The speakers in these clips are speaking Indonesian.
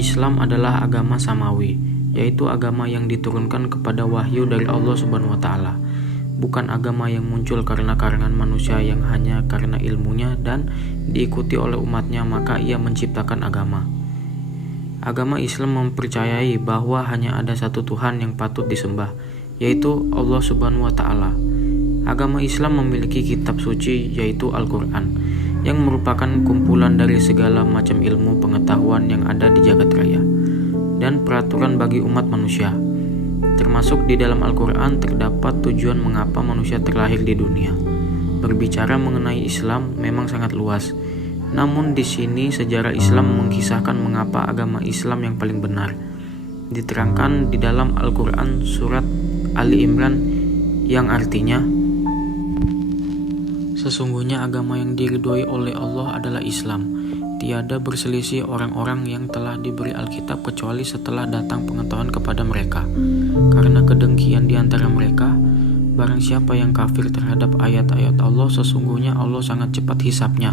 Islam adalah agama samawi, yaitu agama yang diturunkan kepada wahyu dari Allah Subhanahu wa Ta'ala, bukan agama yang muncul karena karangan manusia yang hanya karena ilmunya dan diikuti oleh umatnya maka ia menciptakan agama. Agama Islam mempercayai bahwa hanya ada satu Tuhan yang patut disembah, yaitu Allah Subhanahu wa Ta'ala. Agama Islam memiliki kitab suci yaitu Al-Quran, yang merupakan kumpulan dari segala macam ilmu pengetahuan yang ada di jagat raya dan peraturan bagi umat manusia. Termasuk di dalam Al-Quran terdapat tujuan mengapa manusia terlahir di dunia. Berbicara mengenai Islam memang sangat luas, namun di sini sejarah Islam mengisahkan mengapa agama Islam yang paling benar. Diterangkan di dalam Al-Quran surat Ali Imran yang artinya, sesungguhnya agama yang diridhoi oleh Allah adalah Islam. Tiada berselisih orang-orang yang telah diberi Alkitab kecuali setelah datang pengetahuan kepada mereka. Karena kedengkian di antara mereka, barang siapa yang kafir terhadap ayat-ayat Allah, sesungguhnya Allah sangat cepat hisapnya.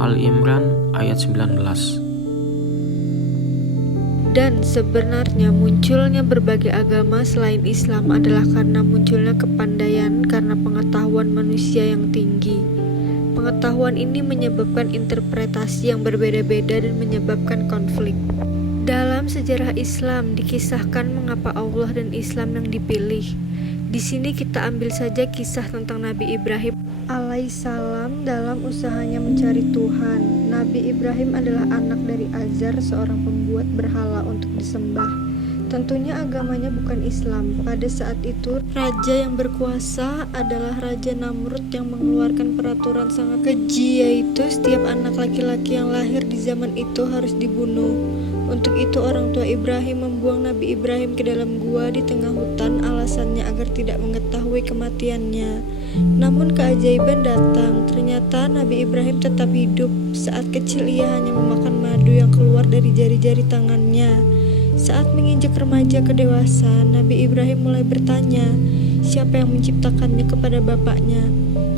Al-Imran ayat 19. Dan sebenarnya munculnya berbagai agama selain Islam adalah karena munculnya kepandaian karena pengetahuan manusia yang tinggi. Pengetahuan ini menyebabkan interpretasi yang berbeda-beda dan menyebabkan konflik. Dalam sejarah Islam dikisahkan mengapa Allah dan Islam yang dipilih. Di sini kita ambil saja kisah tentang Nabi Ibrahim alaihissalam dalam usahanya mencari Tuhan. Nabi Ibrahim adalah anak dari Azar, seorang pembuat berhala untuk disembah. Tentunya agamanya bukan Islam. Pada saat itu, raja yang berkuasa adalah Raja Namrud yang mengeluarkan peraturan sangat keji, yaitu setiap anak laki-laki yang lahir di zaman itu harus dibunuh. Untuk itu orang tua Ibrahim membuang Nabi Ibrahim ke dalam gua di tengah hutan, alasannya agar tidak mengetahui kematiannya. Namun keajaiban datang, ternyata Nabi Ibrahim tetap hidup. Saat kecil ia hanya memakan madu yang keluar dari jari-jari tangannya. Saat menginjak remaja ke dewasa, Nabi Ibrahim mulai bertanya, siapa yang menciptakannya kepada bapaknya?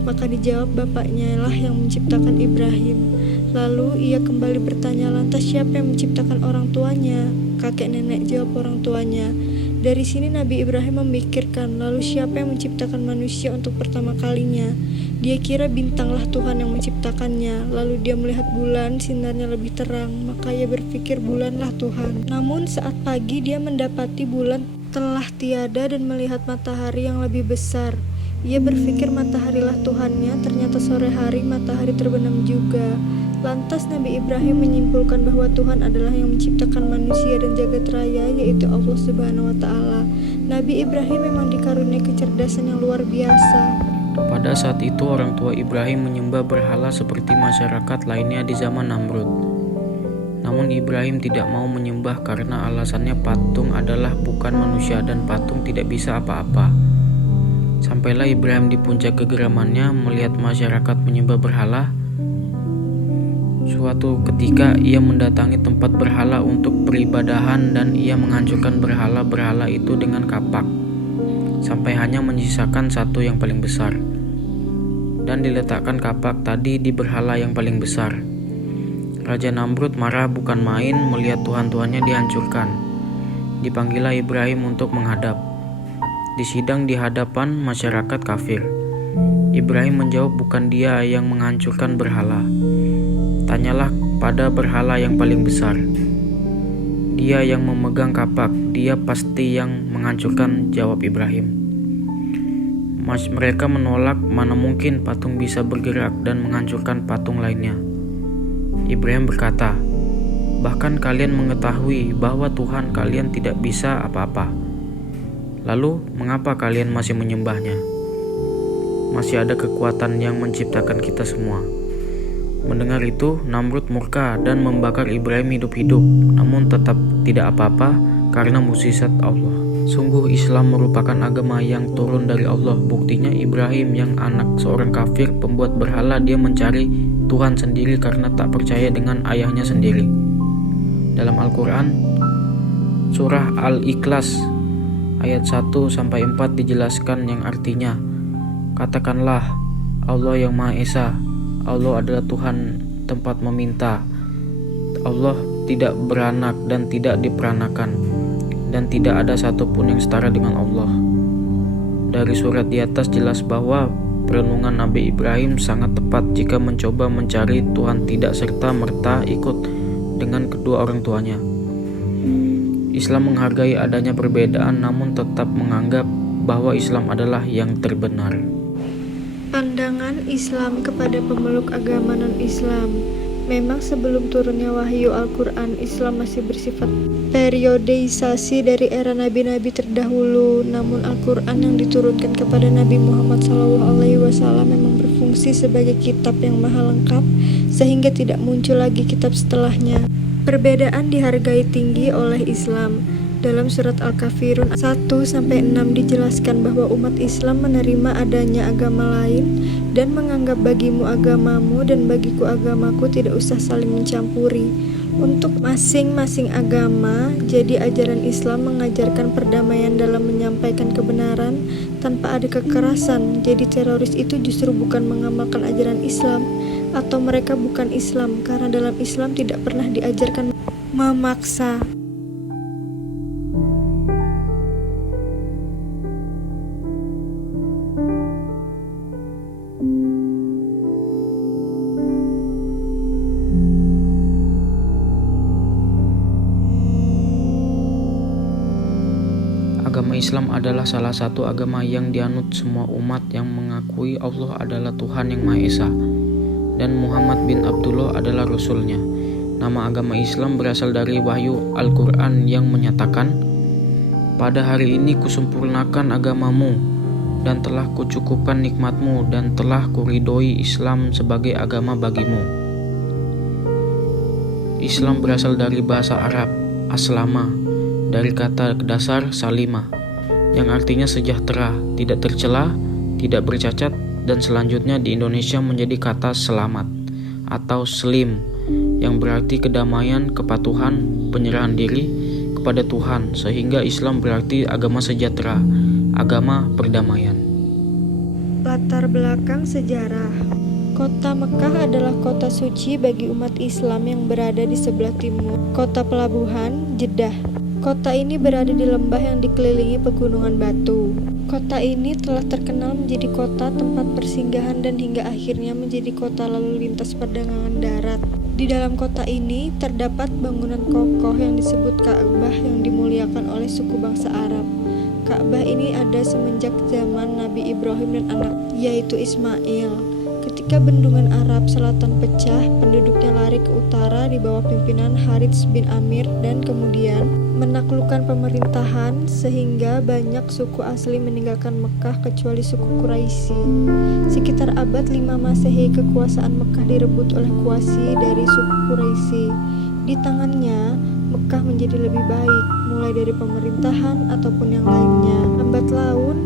Maka dijawab bapaknya lah yang menciptakan Ibrahim. Lalu ia kembali bertanya, lantas siapa yang menciptakan orang tuanya? Kakek nenek jawab orang tuanya. Dari sini Nabi Ibrahim memikirkan, lalu siapa yang menciptakan manusia untuk pertama kalinya? Dia kira bintanglah Tuhan yang menciptakannya. Lalu dia melihat bulan, sinarnya lebih terang, maka ia berpikir bulanlah Tuhan. Namun saat pagi dia mendapati bulan telah tiada dan melihat matahari yang lebih besar. Ia berpikir mataharilah Tuhannya, ternyata sore hari matahari terbenam juga. Lantas Nabi Ibrahim menyimpulkan bahwa Tuhan adalah yang menciptakan manusia dan jagat raya, yaitu Allah Subhanahu wa Ta'ala. Nabi Ibrahim memang dikaruniai kecerdasan yang luar biasa. Pada saat itu orang tua Ibrahim menyembah berhala seperti masyarakat lainnya di zaman Namrud. Namun Ibrahim tidak mau menyembah karena alasannya patung adalah bukan manusia dan patung tidak bisa apa-apa. Sampailah Ibrahim di puncak kegeramannya melihat masyarakat menyembah berhala. Suatu ketika ia mendatangi tempat berhala untuk peribadahan dan ia menghancurkan berhala-berhala itu dengan kapak sampai hanya menyisakan satu yang paling besar, dan diletakkan kapak tadi di berhala yang paling besar. Raja Namrud marah bukan main melihat tuhan-tuhannya dihancurkan. Dipanggillah Ibrahim untuk menghadap. Disidang di hadapan masyarakat kafir. Ibrahim menjawab bukan dia yang menghancurkan berhala. Tanyalah pada berhala yang paling besar. Dia yang memegang kapak, dia pasti yang menghancurkan, jawab Ibrahim. Mereka menolak, mana mungkin patung bisa bergerak dan menghancurkan patung lainnya. Ibrahim berkata, bahkan kalian mengetahui bahwa Tuhan kalian tidak bisa apa-apa. Lalu mengapa kalian masih menyembahnya? Masih ada kekuatan yang menciptakan kita semua. Mendengar itu, Namrud murka dan membakar Ibrahim hidup-hidup, namun tetap tidak apa-apa karena mukjizat Allah. Sungguh Islam merupakan agama yang turun dari Allah. Buktinya Ibrahim yang anak seorang kafir pembuat berhala, dia mencari Tuhan sendiri karena tak percaya dengan ayahnya sendiri. Dalam Al-Quran, surah Al-Ikhlas ayat 1-4 dijelaskan yang artinya, katakanlah Allah yang Maha Esa, Allah adalah Tuhan tempat meminta. Allah tidak beranak dan tidak diperanakan, dan tidak ada satupun yang setara dengan Allah. Dari surat di atas jelas bahwa perenungan Nabi Ibrahim sangat tepat jika mencoba mencari Tuhan tidak serta-merta ikut dengan kedua orang tuanya. Islam menghargai adanya perbedaan namun tetap menganggap bahwa Islam adalah yang terbenar. Pandangan Islam kepada pemeluk agama non-Islam. Memang sebelum turunnya wahyu Al-Quran, Islam masih bersifat periodeisasi dari era nabi-nabi terdahulu. Namun Al-Quran yang diturunkan kepada Nabi Muhammad SAW memang berfungsi sebagai kitab yang maha lengkap, sehingga tidak muncul lagi kitab setelahnya. Perbedaan dihargai tinggi oleh Islam. Dalam surat Al-Kafirun 1-6 dijelaskan bahwa umat Islam menerima adanya agama lain dan menganggap bagimu agamamu dan bagiku agamaku tidak usah saling mencampuri. Untuk masing-masing agama, jadi ajaran Islam mengajarkan perdamaian dalam menyampaikan kebenaran tanpa ada kekerasan. Jadi teroris itu justru bukan mengamalkan ajaran Islam, atau mereka bukan Islam, karena dalam Islam tidak pernah diajarkan memaksa. Agama Islam adalah salah satu agama yang dianut semua umat yang mengakui Allah adalah Tuhan yang Maha Esa dan Muhammad bin Abdullah adalah Rasul-Nya. Nama agama Islam berasal dari wahyu Al-Quran yang menyatakan, "Pada hari ini kusempurnakan agamamu dan telah kucukupkan nikmatmu dan telah kuridhoi Islam sebagai agama bagimu." Islam berasal dari bahasa Arab aslama, dari kata dasar salima, yang artinya sejahtera, tidak tercela, tidak bercacat, dan selanjutnya di Indonesia menjadi kata selamat atau slim, yang berarti kedamaian, kepatuhan, penyerahan diri kepada Tuhan, sehingga Islam berarti agama sejahtera, agama perdamaian. Latar belakang sejarah. Kota Mekah adalah kota suci bagi umat Islam yang berada di sebelah timur kota pelabuhan Jeddah. Kota ini berada di lembah yang dikelilingi pegunungan batu. Kota ini telah terkenal menjadi kota tempat persinggahan dan hingga akhirnya menjadi kota lalu lintas perdagangan darat. Di dalam kota ini terdapat bangunan kokoh yang disebut Ka'bah yang dimuliakan oleh suku bangsa Arab. Ka'bah ini ada semenjak zaman Nabi Ibrahim dan anak yaitu Ismail. Ketika bendungan Arab Selatan pecah, penduduknya lari ke utara di bawah pimpinan Harits bin Amir dan kemudian menaklukkan pemerintahan sehingga banyak suku asli meninggalkan Mekah kecuali suku Quraisy. Sekitar abad 5 Masehi kekuasaan Mekah direbut oleh Quraisy dari suku Quraisy. Di tangannya, Mekah menjadi lebih baik, mulai dari pemerintahan ataupun yang lainnya. Lambat laun,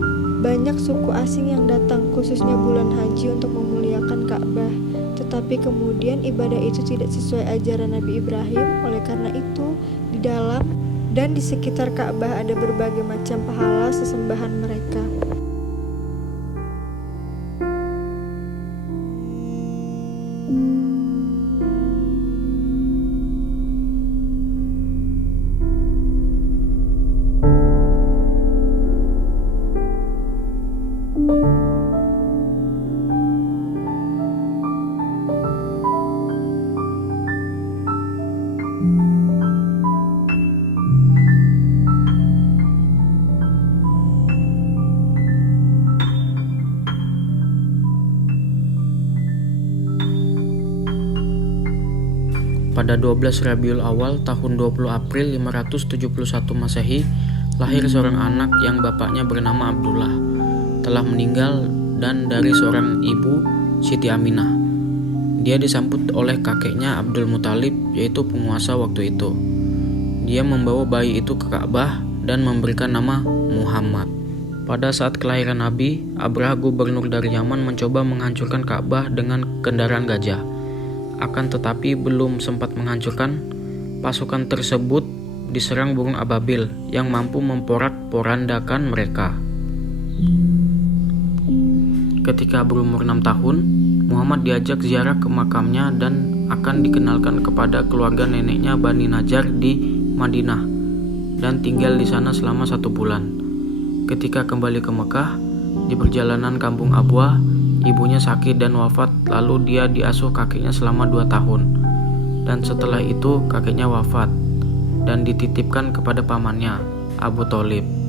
banyak suku asing yang datang khususnya bulan haji untuk memuliakan Ka'bah. Tetapi kemudian ibadah itu tidak sesuai ajaran Nabi Ibrahim. Oleh karena itu, di dalam dan di sekitar Ka'bah ada berbagai macam pahala sesembahan mereka. Pada 12 Rabiul Awal tahun 20 April 571 Masehi, lahir seorang anak yang bapaknya bernama Abdullah, telah meninggal dan dari seorang ibu, Siti Aminah. Dia disambut oleh kakeknya Abdul Muthalib, yaitu penguasa waktu itu. Dia membawa bayi itu ke Ka'bah dan memberikan nama Muhammad. Pada saat kelahiran Nabi, Abraha gubernur dari Yaman mencoba menghancurkan Ka'bah dengan kendaraan gajah. Akan tetapi belum sempat menghancurkan, pasukan tersebut diserang burung ababil yang mampu memporak-porandakan mereka. Ketika berumur 6 tahun, Muhammad diajak ziarah ke makamnya dan akan dikenalkan kepada keluarga neneknya Bani Najjar di Madinah dan tinggal di sana selama 1 bulan. Ketika kembali ke Mekah, di perjalanan kampung Abwa, ibunya sakit dan wafat, lalu dia diasuh kakeknya selama 2 tahun. Dan setelah itu kakeknya wafat dan dititipkan kepada pamannya, Abu Tholib.